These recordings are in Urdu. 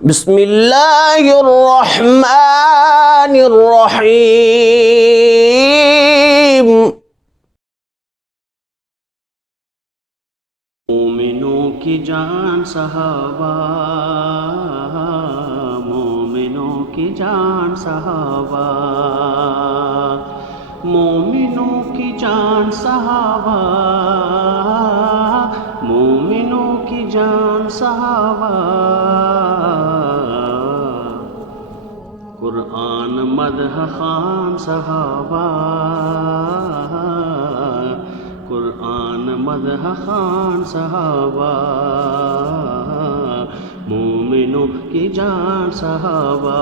بسم اللہ الرحمن الرحیم۔ مومنوں کی جان صحابہ، مومنوں کی جان صحابہ، مومنوں کی جان صحابہ، مومنوں کی جان صحابہ، قرآن مدح خوان صحابہ، قرآن مدح خوان صحابہ، مومنوں کی جان صحابہ۔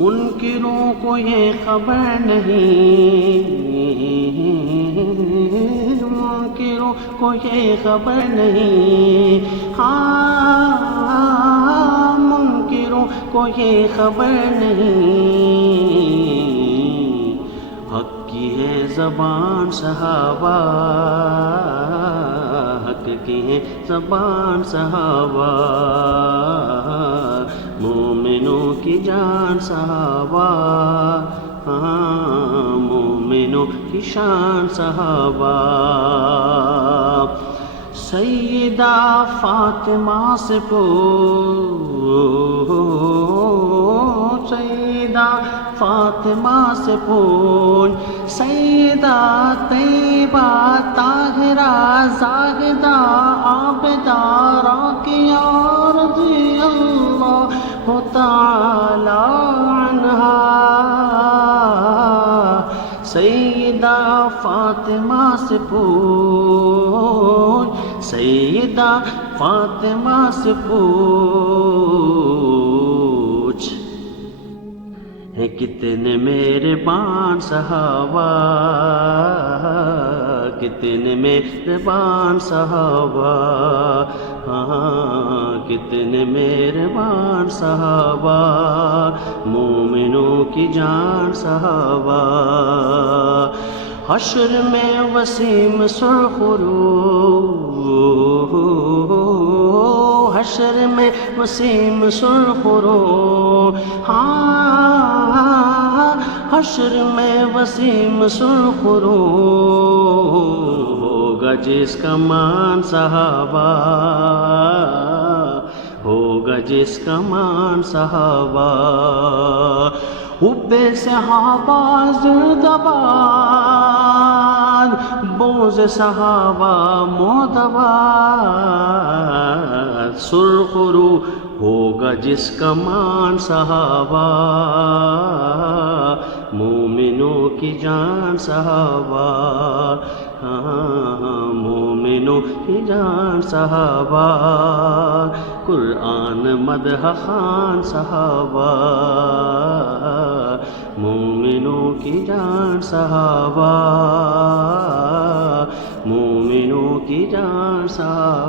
منکروں کو یہ خبر نہیں، منکروں کو یہ خبر نہیں، ہاں منکروں کو یہ خبر نہیں، حق کی ہے زبان صحابہ، حق کی ہے زبان صحابہ، مومنوں کی جان صحابہ، ہاں مومنوں کی شان صحابہ۔ سیدہ فاطمہ سے پوچھ، سیدہ فاطمہ سے پوچھ، سیدہ طیبہ طاہرہ زاہدہ عابدہ راقیہ رضی اللہ تعالی عنہا، سیدہ فاطمہ سے پوچھ، سیدہ فاطمہ سے پوچھ، ہے کتنے مہربان صحابہ، کتنے مہربان صحابہ، ہاں کتنے مہربان صحابہ، مومنوں کی جان صحابہ۔ حشر میں وسیم سرخرو، حشر میں وسیم سرخرو، ہاں حشر میں وسیم سرخرو، ہوگا جس کا مان صحابہ، ہوگا جس کا مان صحابہ، حب صحابہ زندباد، بغض صحابہ معتبر، سرخرو ہوگا جس کا مان صحابہ، مومنوں کی جان صحابہ، ہاں مومنوں کی جان صحابہ، قرآن مدح خوان صحابہ، مومنوں کی جان صحابہ، مومنوں کی جان صحابہ۔